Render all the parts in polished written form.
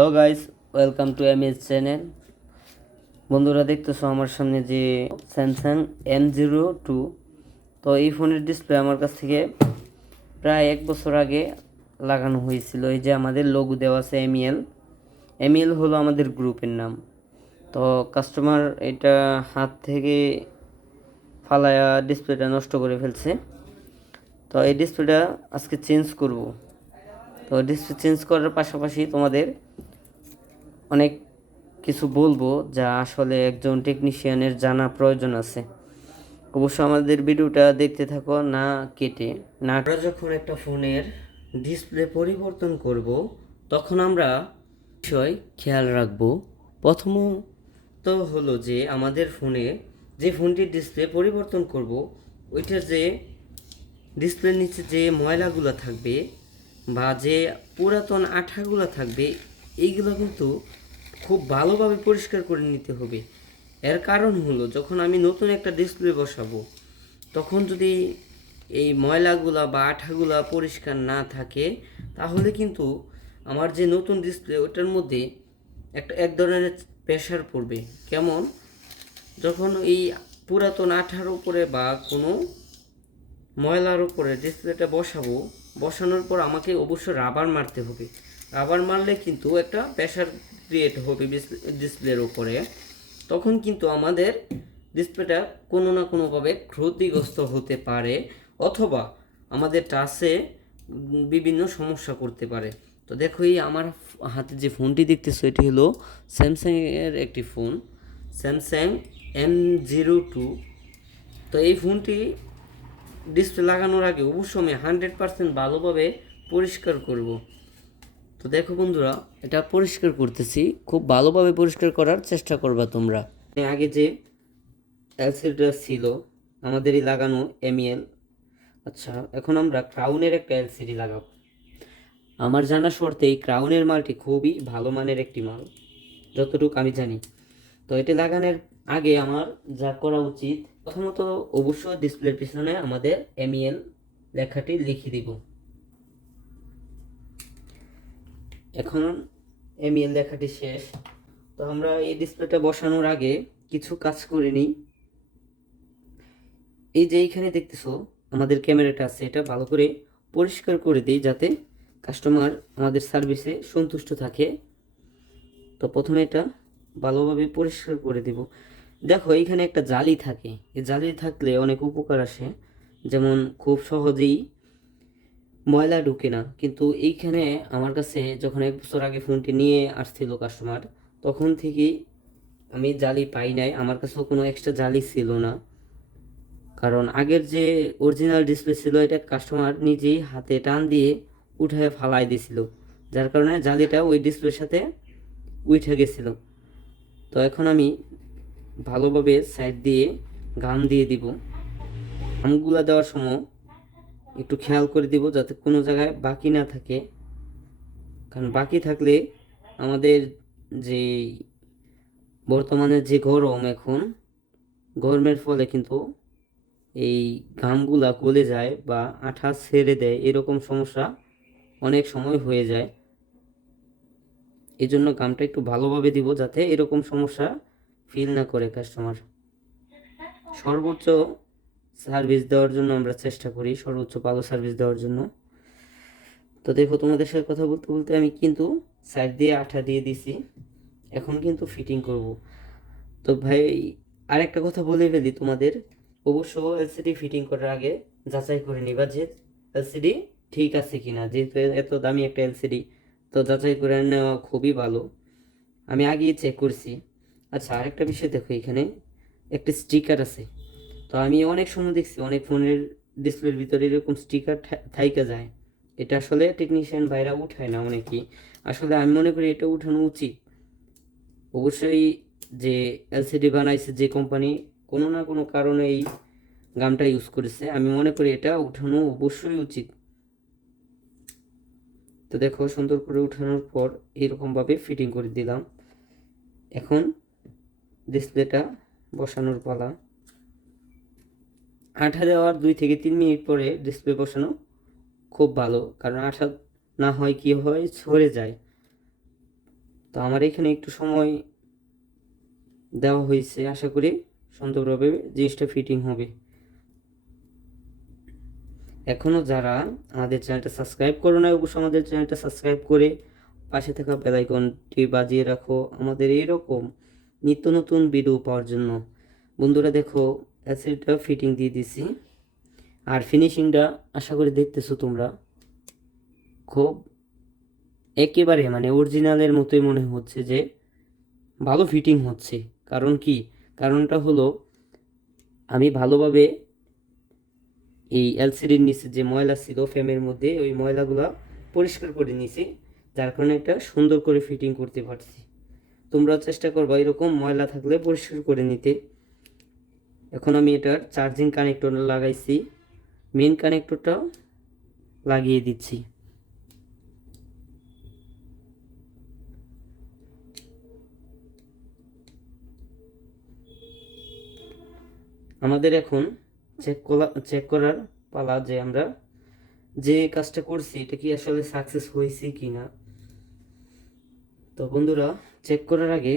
Hello guys, welcome to MS channel. বন্ধুরা, দেখতেছো আমার সামনে যে স্যামসাং M02। তো এই ফোনের ডিসপ্লে আমার কাছ থেকে প্রায় 1 বছর আগে লাগানো হয়েছিল। এই যে আমাদের লোগো দেওয়া আছে এমইএল। এমইএল হলো আমাদের গ্রুপের নাম। তো কাস্টমার এটা হাত থেকে ফালায়া ডিসপ্লেটা নষ্ট করে ফেলছে। তো এই ডিসপ্লেটা আজকে চেঞ্জ করব। তো ডিসপ্লে চেঞ্জ করার পাশাপাশি তোমাদের অনেক কিছু বলবো যা আসলে একজন টেকনিশিয়ানের জানা প্রয়োজন আছে। অবশ্য আমাদের ভিডিওটা দেখতে থাকো, না কেটে না। আমরা যখন একটা ফোনের ডিসপ্লে পরিবর্তন করব তখন আমরা বিষয় খেয়াল রাখবো। প্রথমত হলো যে আমাদের ফোনে যে ফোনটির ডিসপ্লে পরিবর্তন করব ওইটার যে ডিসপ্লের নিচে যে ময়লাগুলো থাকবে বা যে পুরাতন আঠাগুলো থাকবে এইগুলো কিন্তু খুব ভালোভাবে পরিষ্কার করে নিতে হবে। এর কারণ হলো যখন আমি নতুন একটা ডিসপ্লে বসাবো তখন যদি এই ময়লাগুলা বা আঠাগুলা পরিষ্কার না থাকে তাহলে কিন্তু আমার যে নতুন ডিসপ্লে ওটার মধ্যে এক ধরনের প্রেশার পড়বে। কেমন? যখন এই পুরাতন আঠার উপরে বা কোনো ময়লার উপরে ডিসপ্লেটা বসানোর পর আমাকে অবশ্য রাবার মারতে হবে। রাবার মারলে কিন্তু একটা প্রেশার ক্রিয়েট হবে ডিসপ্লের উপরে। তখন কিন্তু আমাদের ডিসপ্লেটা কোনো না কোনোভাবে ক্ষতিগ্রস্ত হতে পারে, অথবা আমাদের টাচে বিভিন্ন সমস্যা করতে পারে। তো দেখো, এই আমার হাতে যে ফোনটি দেখতেছো এটি হলো স্যামসাংয়ের একটি ফোন, স্যামসাং M02। তো এই ফোনটি ডিসপ্লে লাগানোর আগে অবশ্যই আমি 100% ভালোভাবে পরিষ্কার করব। তো দেখো বন্ধুরা, এটা পরিষ্কার করতেছি, খুব ভালোভাবে পরিষ্কার করার চেষ্টা করবা তোমরা। আগে যে এলসিডিটা ছিল আমাদেরই লাগানো এমইএল। আচ্ছা, এখন আমরা ক্রাউনের একটা এলসিডি লাগাবো। আমার জানা শর্তে এই ক্রাউনের মালটি খুবই ভালো মানের একটি মাল, যতটুকু আমি জানি। তো এটা লাগানোর আগে আমার যা করা উচিত, প্রথমত অবশ্যই ডিসপ্লের পিছনে আমাদের এমইএল লেখাটি লিখে দিব। এখন এমইএল লেখাটি শেষ। তো আমরা এই ডিসপ্লেটা বসানোর আগে কিছু কাজ করে নিই। এই যে এইখানে দেখতেছো আমাদের ক্যামেরাটা আছে, এটা ভালো করে পরিষ্কার করে দিই যাতে কাস্টমার আমাদের সার্ভিসে সন্তুষ্ট থাকে। তো প্রথমে এটা ভালোভাবে পরিষ্কার করে দিব। দেখো, এইখানে একটা জালি থাকে, এই জালি থাকলে অনেক উপকার আসে। যেমন খুব সহজেই ময়লা ঢুকে না। কিন্তু এইখানে আমার কাছে যখন 1 বছর আগে ফোনটি নিয়ে আসছিল কাস্টমার, তখন থেকেই আমি জালি পাই নাই। আমার কাছেও কোনো এক্সট্রা জালি ছিল না, কারণ আগের যে অরিজিনাল ডিসপ্লে ছিল এটা কাস্টমার নিজেই হাতে টান দিয়ে উঠায় ফালাই দিছিল, যার কারণে জালিটা ওই ডিসপ্লের সাথে উঠে গেছিল। তো এখন আমি ভালোভাবে সাইড দিয়ে গাম দিয়ে দিব। গামগুলা দেওয়ার সময় একটু খেয়াল করে দিব যাতে কোনো জায়গায় বাকি না থাকে, কারণ বাকি থাকলে আমাদের যে বর্তমানে যে গরম, এখন গরমের ফলে কিন্তু এই ঘামগুলা গলে যায় বা আঠা ছেড়ে দেয়, এরকম সমস্যা অনেক সময় হয়ে যায়। এই জন্য ঘামটা একটু ভালোভাবে দিব যাতে এরকম সমস্যা ফিল না করে কাস্টমার। সর্বোচ্চ সার্ভিস দেওয়ার জন্য আমরা চেষ্টা করি, সর্বোচ্চ ভালো সার্ভিস দেওয়ার জন্য। তো দেখো, তোমাদের সাথে কথা বলতে বলতে আমি কিন্তু সাইড দিয়ে আঠা দিয়ে দিছি। এখন কিন্তু ফিটিং করব। তো ভাই, আরেকটা কথা বলে ফেলি তোমাদের, অবশ্য এলসিডি ফিটিং করার আগে যাচাই করে নিবা যে এলসিডি ঠিক আছে কিনা। যেহেতু এত দামি একটা এলসিডি, তো যাচাই করে নেওয়া খুবই ভালো। আমি আগেই চেক করছি। আচ্ছা, আরেকটা বিষয় দেখো, এখানে একটা স্টিকার আছে। তো আমি অনেক সময় দেখছি অনেক ফোনের ডিসপ্লের ভিতরে এরকম স্টিকার থাইকা যায়। এটা আসলে টেকনিশিয়ান ভাইরা উঠায় না অনেকেই। আসলে আমি মনে করি এটা উঠানো উচিত। অবশ্যই যে এলসিডি বানাইছে যে কোম্পানি, কোনো না কোনো কারণে এই গামটা ইউজ করেছে, আমি মনে করি এটা উঠানো অবশ্যই উচিত। তো দেখো, সুন্দর করে উঠানোর পর এরকমভাবে ফিটিং করে দিলাম। এখন ডিসপ্লেটা বসানোর পালা। আঠা দেওয়ার 2 থেকে 3 মিনিট পরে ডিসপ্লে বসানো খুব ভালো, কারণ আঠা না হয় কি হয়, সরে যায়। তো আমার এখানে একটু সময় দেওয়া হয়েছে, আশা করি সুন্দরভাবে জিনিসটা ফিটিং হবে। এখনও যারা আমাদের চ্যানেলটা সাবস্ক্রাইব করো না, অবশ্যই আমাদের চ্যানেলটা সাবস্ক্রাইব করে পাশে থাকা বেল আইকনটি বাজিয়ে রাখো আমাদের এইরকম নিত্য নতুন ভিডিও পাওয়ার জন্য। বন্ধুরা দেখো, অ্যাসিডটা ফিটিং দিয়ে দিছি, আর ফিনিশিংটা আশা করি দেখতেছো তোমরা, খুব একেবারে মানে অরিজিনালের মতোই মনে হচ্ছে যে ভালো ফিটিং হচ্ছে। কারণ কি, কারণটা হলো আমি ভালোভাবে এই এলসিডির নিচে যে ময়লা ছিল ফ্রেমের মধ্যে, ওই ময়লাগুলো পরিষ্কার করে নিয়েছি, যার কারণে এটা সুন্দর করে ফিটিং করতে পারছি। তোমরা চেষ্টা করবা এরকম ময়লা থাকলে পরিষ্কার করে নিতে। এখন আমি এটার চার্জিং কানেক্টর লাগাইছি, মেন কানেক্টরটা লাগিয়ে দিচ্ছি। আমাদের এখন চেক করার পালা যে আমরা যে কাজটা করছি এটা কি আসলে সাকসেস হয়েছে কি না। তো বন্ধুরা, চেক করার আগে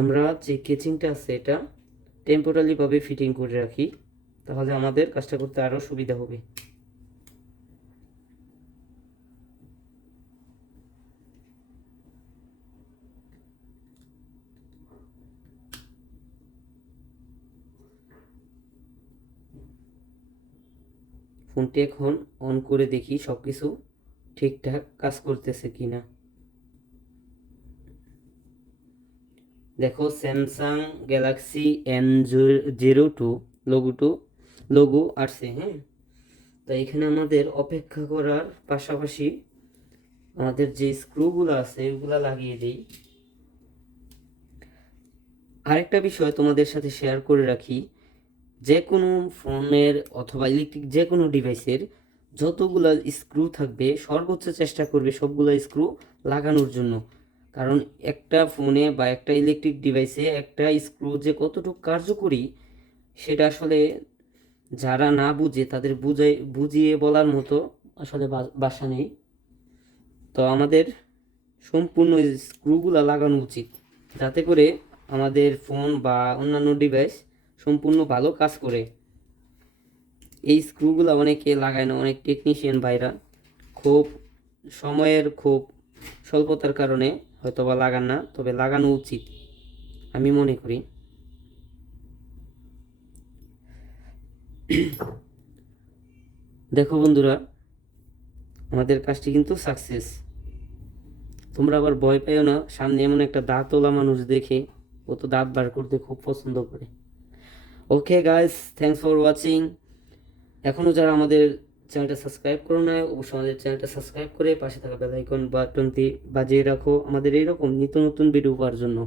আমরা যে কেচিংটা আছে এটা টেম্পোরারি ভাবে ফিটিং করে রাখি, তাহলে আমাদের কাজটা করতে আরো সুবিধা হবে। ফোনটি এখন অন করে দেখি সবকিছু ঠিকঠাক কাজ করতেছে কিনা। দেখো, স্যামসাং গ্যালাক্সি M02 লোগো আসছে। হ্যাঁ, তো এখানে আমাদের অপেক্ষা করার পাশাপাশি আমাদের যে স্ক্রুগুলো আছে ওগুলা লাগিয়ে দিই। আরেকটা বিষয় তোমাদের সাথে শেয়ার করে রাখি, যে কোনো ফোনের অথবা ইলেকট্রিক যে কোনো ডিভাইসের যতগুলো স্ক্রু থাকবে সর্বোচ্চ চেষ্টা করবে সবগুলো স্ক্রু লাগানোর জন্য। কারণ একটা ফোনে বা একটা ইলেকট্রিক ডিভাইসে একটা স্ক্রু যে কতটুকু কার্যকরী সেটা আসলে যারা না বুঝে তাদের বুঝিয়ে বলার মতো আসলে ভাষা নেই। তো আমাদের সম্পূর্ণ স্ক্রুগুলো লাগানো উচিত, যাতে করে আমাদের ফোন বা অন্যান্য ডিভাইস সম্পূর্ণ ভালো কাজ করে। এই স্ক্রুগুলো অনেকে লাগায় না, অনেক টেকনিশিয়ান ভাইরা খুব সময়ের খুব স্বল্পতার কারণে হয়তো বা লাগান না, তবে লাগানো উচিত আমি মনে করি। দেখো বন্ধুরা, আমাদের কাজটি কিন্তু সাকসেস। তোমরা আবার ভয় পেও না, সামনে এমন একটা দাঁতওয়ালা মানুষ দেখে, ও তো দাঁত বার করতে খুব পছন্দ করে। Okay guys, thanks for watching. এখনও যারা আমাদের চ্যানেলটা সাবস্ক্রাইব করো না, অবশ্যই আমাদের চ্যানেলটা সাবস্ক্রাইব করে পাশে থাকা বেল আইকন বাটনটি বাজিয়ে রাখো আমাদের এইরকম নিত্য নতুন ভিডিও পাওয়ার জন্য।